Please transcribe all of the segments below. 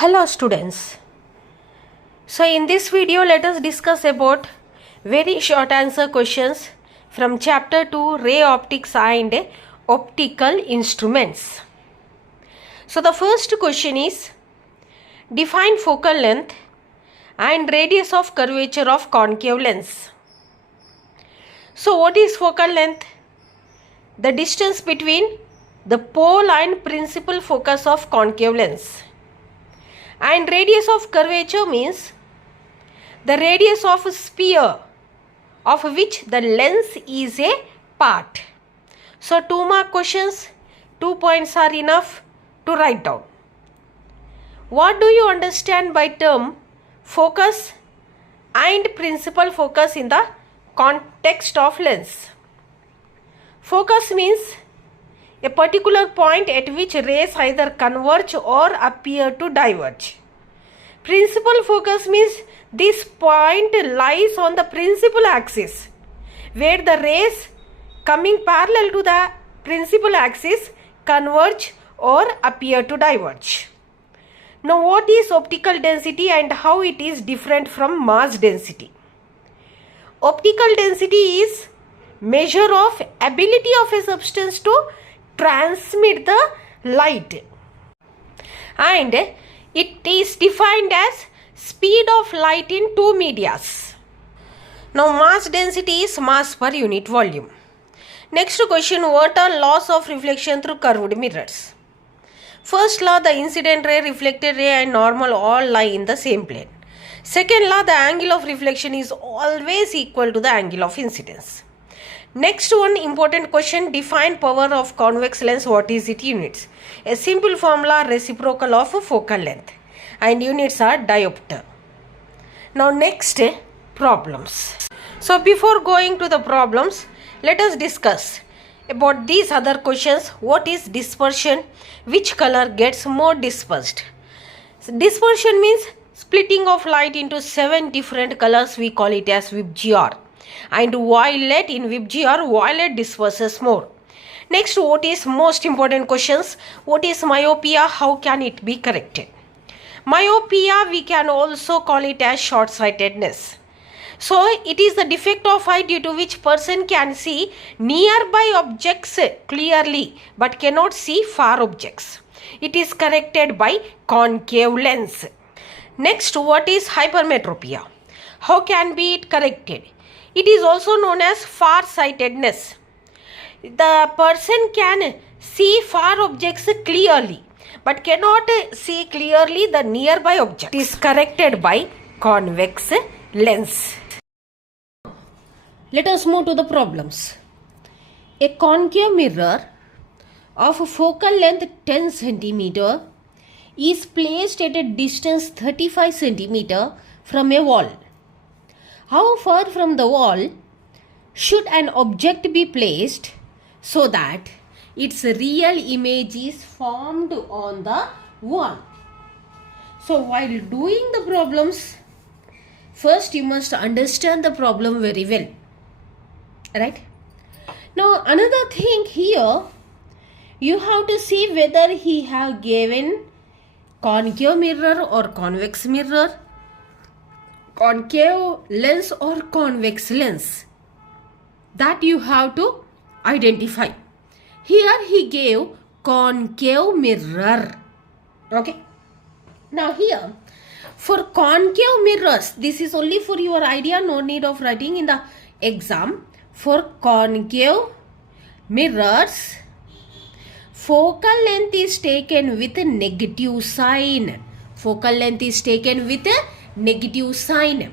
Hello students. So in this video let us discuss about very short answer questions from chapter 2 ray optics and optical instruments. So the first question is define focal length and radius of curvature of concave lens. So what is focal length? The distance between the pole and principal focus of concave lens. And radius of curvature means the radius of a sphere of which the lens is a part. So 2 mark questions, 2 points are enough to write down. What do you understand by term focus and principal focus in the context of lens? Focus means a particular point at which rays either converge or appear to diverge. Principal focus means this point lies on the principal axis where the rays coming parallel to the principal axis converge or appear to diverge. Now what is optical density and how it is different from mass density? Optical density is measure of ability of a substance to transmit the light, and it is defined as speed of light in two medias. Now mass density is mass per unit volume. Next question, what are laws of reflection through curved mirrors? First law, the incident ray, reflected ray and normal all lie in the same plane. Second law, the angle of reflection is always equal to the angle of incidence. Next one important question, define power of convex lens. What is it units? A simple formula, reciprocal of focal length, and units are diopter. Now next, problems. So before going to the problems, let us discuss about these other questions. What is dispersion? Which color gets more dispersed? So dispersion means splitting of light into 7 different colors. We call it as VIBGR. And violet, in VIBGR, violet disperses more. Next, what is most important questions? What is myopia? How can it be corrected? Myopia, we can also call it as short-sightedness. So it is the defect of eye due to which person can see nearby objects clearly but cannot see far objects. It is corrected by concave lens. Next, what is hypermetropia? How can be it corrected? It is also known as far-sightedness. The person can see far objects clearly but cannot see clearly the nearby object. It is corrected by convex lens. Let us move to the problems. A concave mirror of focal length 10 cm is placed at a distance 35 cm from a wall. How far from the wall should an object be placed so that its real image is formed on the wall? So while doing the problems, first you must understand the problem very well. Right? Now another thing here, you have to see whether he have given concave mirror or convex mirror, concave lens or convex lens. That you have to identify. Here he gave concave mirror. Okay. Now here, for concave mirrors, this is only for your idea, no need of writing in the exam. For concave mirrors, focal length is taken with a negative sign. Focal length is taken with a negative sign.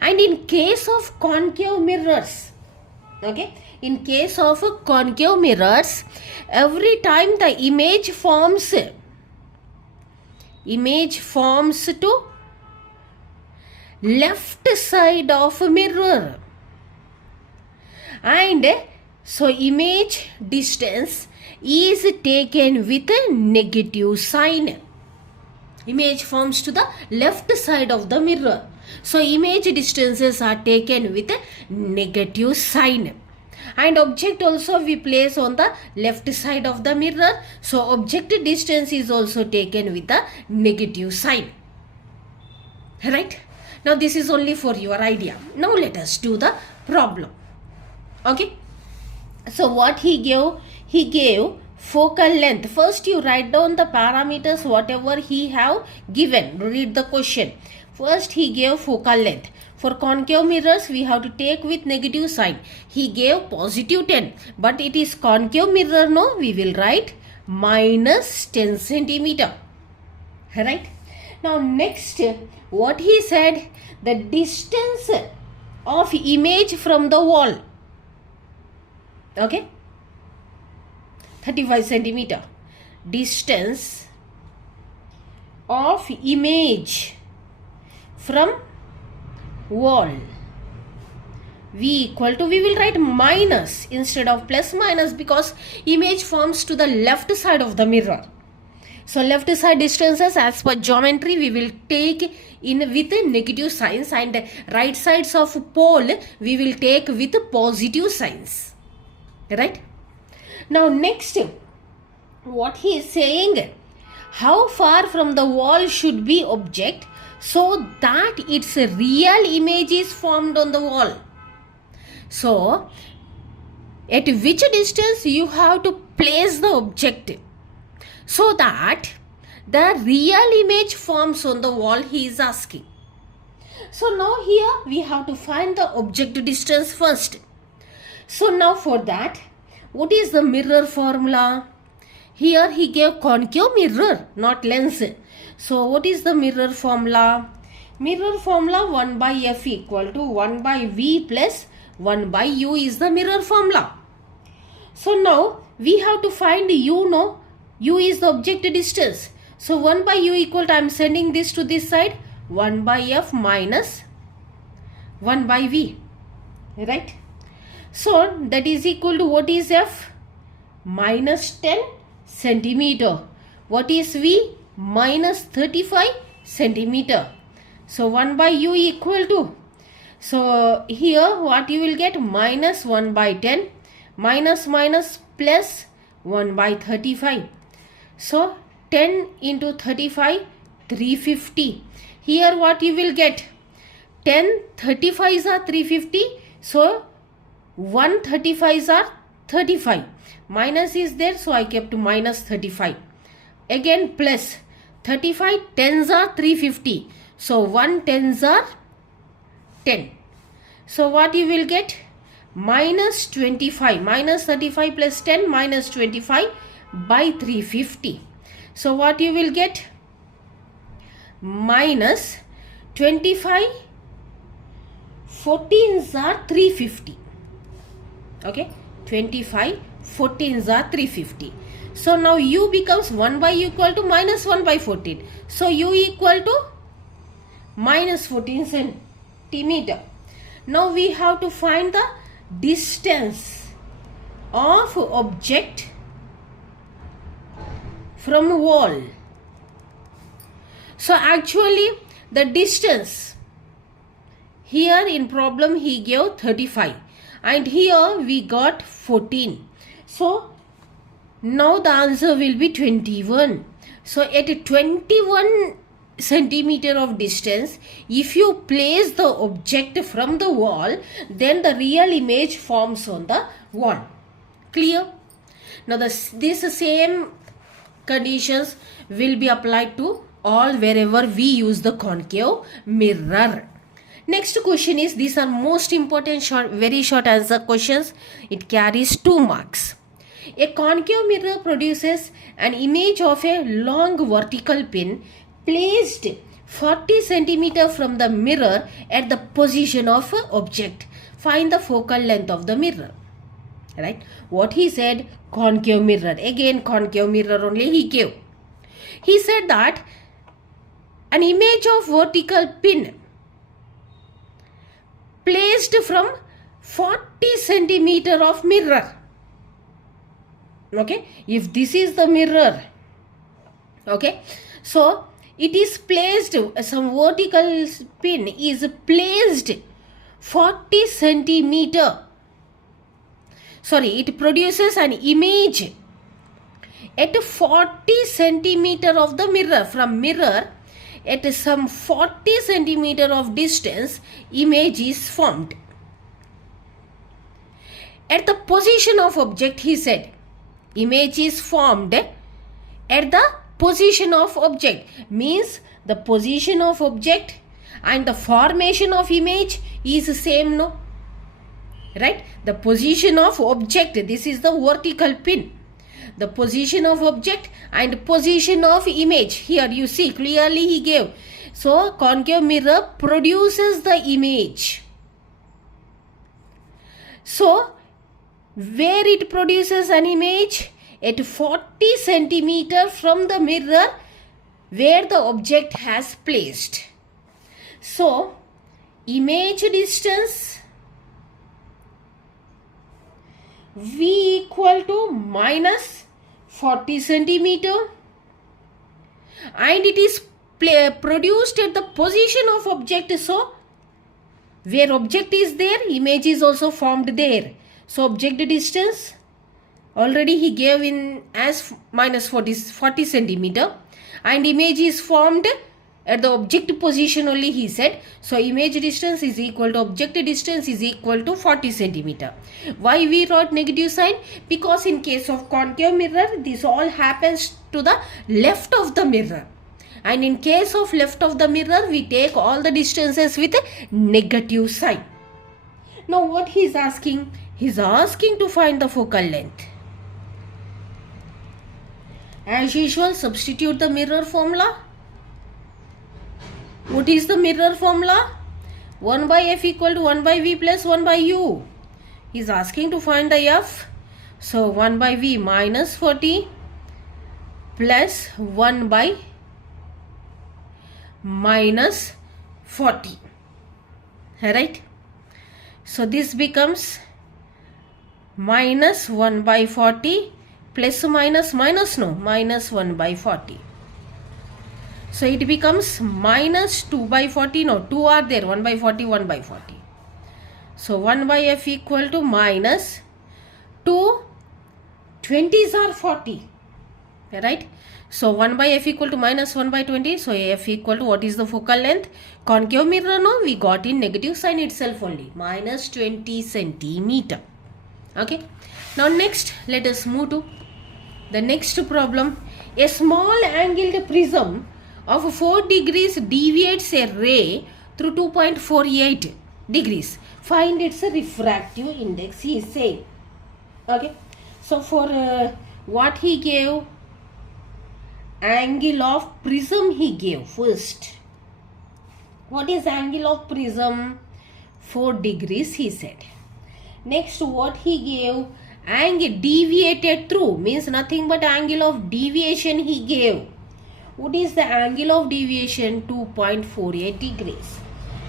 And in case of concave mirrors, okay, in case of concave mirrors, every time the image forms to left side of a mirror, and so image distance is taken with a negative sign. Image forms to the left side of the mirror. So image distances are taken with a negative sign. and object also we place on the left side of the mirror. So object distance is also taken with the negative sign. Right? Now this is only for your idea. Now let us do the problem. Okay. So what he gave focal length. First you write down the parameters whatever he have given. Read the question. First he gave focal length. For concave mirrors we have to take with negative sign. He gave positive 10, but it is concave mirror, no, we will write minus 10 centimeter. Right? Now next, what he said, the distance of image from the wall. Okay, 35 centimeter. Distance of image from wall. We will write minus instead of plus minus because image forms to the left side of the mirror. So left side distances as per geometry we will take in with negative signs, and right sides of pole we will take with positive signs. Right? Now next, what he is saying, how far from the wall should be object so that its real image is formed on the wall. So at which distance you have to place the object so that the real image forms on the wall, he is asking. So now here we have to find the object distance first. So now for that, what is the mirror formula? Here he gave concave mirror, not lens. So what is the mirror formula? Mirror formula 1 by f equal to 1 by v plus 1 by u is the mirror formula. So now we have to find u, no? U is the object distance. So 1 by u equal to, I am sending this to this side, 1 by f minus 1 by v. Right? So that is equal to, what is f? Minus 10 centimeter. What is v? Minus 35 centimeter. So 1 by u equal to, so here what you will get? Minus 1 by 10 minus minus plus 1 by 35. So 10 into 35, 350. Here what you will get? 10 35s are 350. So 1 35s are 35. Minus is there, so I kept minus 35. Again plus 35 10s are 350. So 1 10s are 10. So what you will get? Minus 25. Minus 35 plus 10 minus 25 by 350. So what you will get? Minus 25 14s are 350. Okay, 25 14s are 350. So now u becomes 1 by u equal to minus 1 by 14. So u equal to minus 14 centimeter. Now we have to find the distance of object from wall. So actually the distance here in problem he gave 35 and here we got 14. So now the answer will be 21. So at 21 centimeter of distance, if you place the object from the wall, then the real image forms on the wall. Clear? Now this same conditions will be applied to all wherever we use the concave mirror. Next question is, these are most important very short answer questions. It carries 2 marks. A concave mirror produces an image of a long vertical pin placed 40 centimeter from the mirror at the position of an object. Find the focal length of the mirror. Right? What he said? Concave mirror. Again concave mirror only he gave. He said that an image of vertical pin placed from 40 centimeter of mirror. Okay, if this is the mirror, okay, so it is placed, some vertical pin is placed 40 centimeter it produces an image at 40 centimeter of the mirror. From mirror, at some 40 centimeter of distance, image is formed. At the position of object, he said, image is formed at the position of object. Means the position of object and the formation of image is same, no? Right? The position of object, this is the vertical pin. The position of object and position of image. Here you see clearly he gave. So concave mirror produces the image. So where it produces an image? At 40 centimeter from the mirror where the object has placed. So image distance V equal to minus 40 centimeter, and it is produced at the position of object. So where object is there, image is also formed there. So object distance already he gave in as minus 40 centimeter, and image is formed at the object position only, he said. So image distance is equal to object distance is equal to 40 centimeter. Why we wrote negative sign? Because in case of concave mirror, this all happens to the left of the mirror, and in case of left of the mirror, we take all the distances with a negative sign. Now what he is asking? He is asking to find the focal length. As usual, substitute the mirror formula. What is the mirror formula? 1 by f equal to 1 by v plus 1 by u. He is asking to find the f. So 1 by v minus 40 plus 1 by minus 40. Right? So this becomes minus 1 by 40 plus minus minus 1 by 40. So it becomes minus 2 by 40. No, 2 are there. 1 by 40, 1 by 40. So 1 by f equal to minus 2 20s are 40. Right? So 1 by f equal to minus 1 by 20. So f equal to what is the focal length? Concave mirror, no, we got in negative sign itself only. Minus 20 centimeter. Okay. Now next, let us move to the next problem. A small angled prism of 4 degrees deviates a ray through 2.48 degrees. Find its refractive index, he is saying. Okay. So for what he gave? Angle of prism he gave first. What is angle of prism? 4 degrees he said. Next what he gave? Angle deviated through, means nothing but angle of deviation he gave. What is the angle of deviation? 2.48 degrees.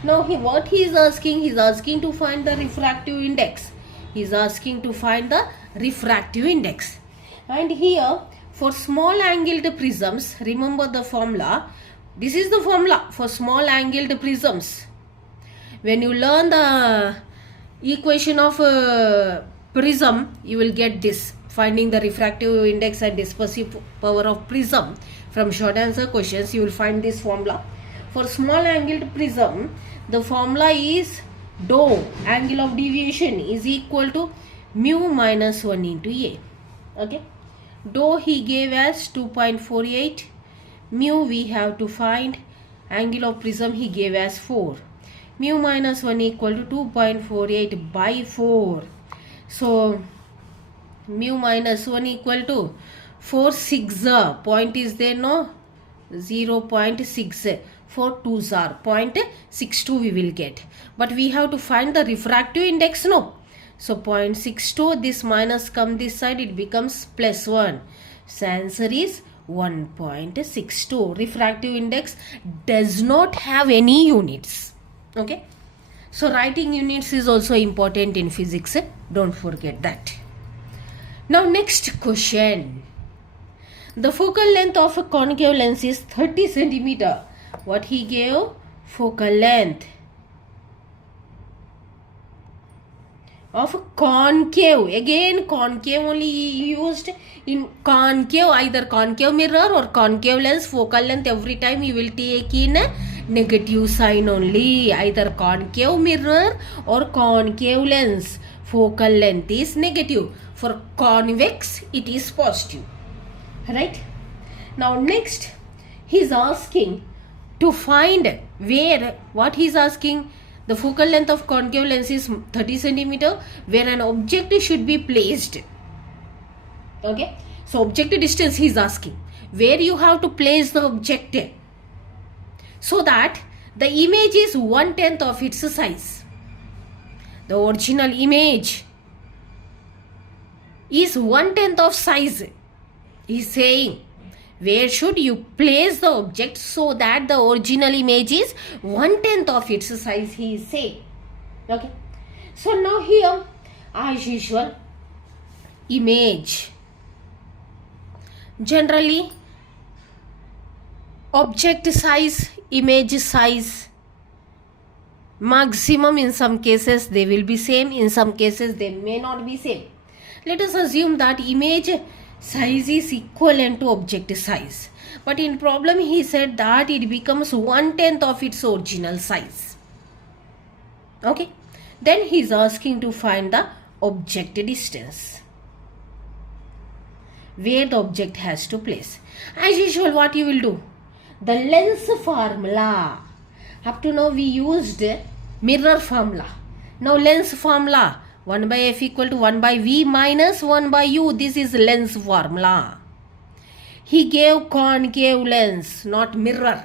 Now what he is asking? He is asking to find the refractive index. He is asking to find the refractive index. And here for small angled prisms, remember the formula. This is the formula for small angled prisms. When you learn the equation of prism, you will get this. Finding the refractive index and dispersive power of prism. From short answer questions, you will find this formula. For small angled prism, the formula is dou, angle of deviation, is equal to mu minus 1 into a. Okay. Dou he gave as 2.48. Mu we have to find. Angle of prism he gave as 4. Mu minus 1 equal to 2.48 by 4. So mu minus 1 equal to 4 6 point is there, no? 0.6. 4 2s are 0.62 we will get. But we have to find the refractive index, no? So 0.62, this minus come this side, it becomes plus 1. So answer is 1.62. Refractive index does not have any units. Okay. So writing units is also important in physics. Don't forget that. Now next question. The focal length of a concave lens is 30 centimeter. What he gave? Focal length of concave. Again concave only used in concave, either concave mirror or concave lens. Focal length every time you will take in a negative sign only, either concave mirror or concave lens. Focal length is negative. For convex it is positive, right? Now next he is asking to find where, what he is asking, the focal length of concave lens is 30 centimeter, where an object should be placed. Okay, so object distance he is asking, where you have to place the object so that the image is 1/10 of its size. The original image is 1/10 of size. He is saying, where should you place the object so that the original image is 1/10 of its size, he is saying. Okay, so now here as usual, image, generally object size, image size, maximum in some cases they will be same, in some cases they may not be same. Let us assume that image size is equivalent to object size, but in problem he said that it becomes 1/10 of its original size. Okay, then he is asking to find the object distance, where the object has to place. As usual, what you will do, the lens formula, up to now we used mirror formula. Now lens formula, 1 by f equal to 1 by v minus 1 by u. This is lens formula. He gave concave lens, not mirror.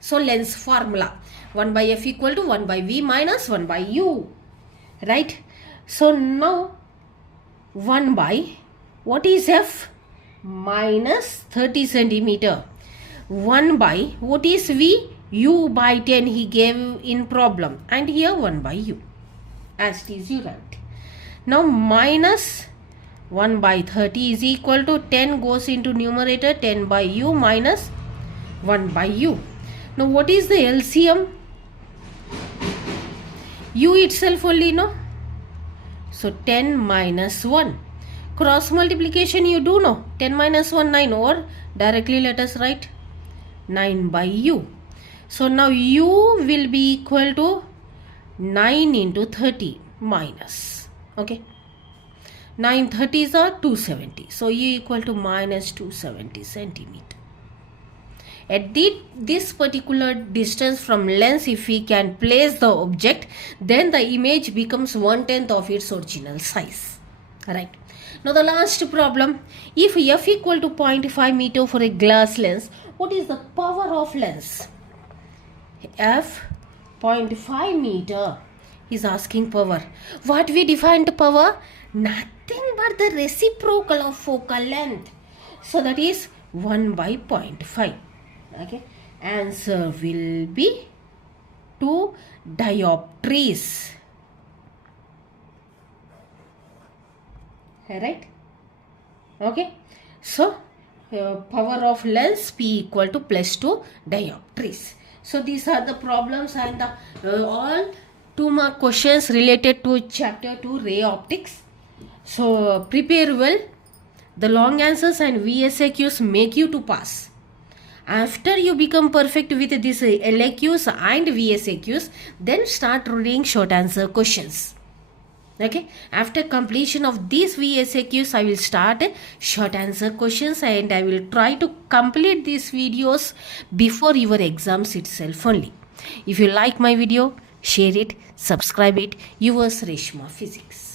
So lens formula, 1 by f equal to 1 by v minus 1 by u. Right? So now 1 by, what is f? Minus 30 centimeter. 1 by, what is v? U by 10 he gave in problem. And here 1 by u. As it is you write. Now minus 1 by 30 is equal to 10 goes into numerator, 10 by u minus 1 by u. Now what is the LCM? U itself only, no? So 10 minus 1. Cross multiplication you do know. 10 minus 1, 9, or directly let us write 9 by u. So now u will be equal to 9 into 30 minus, okay, 9 30s are 270. So u equal to minus 270 centimeter. At this particular distance from lens, if we can place the object, then the image becomes 1/10 of its original size. Right. Now the last problem, if f equal to 0.5 meter for a glass lens, what is the power of lens? F 0.5 meter is asking power. What we defined power? Nothing but the reciprocal of focal length. So that is 1 by 0.5. Okay. Answer will be 2 dioptries. Right? Okay. So power of lens P equal to plus 2 dioptries. So these are the problems and the all 2 mark questions related to chapter 2 ray optics. So prepare well. The long answers and VSAQs make you to pass. After you become perfect with these LAQs and VSAQs, then start reading short answer questions. Okay, after completion of these VSAQs, I will start short answer questions and I will try to complete these videos before your exams itself only. If you like my video, share it, subscribe it. Yours Reshma Physics.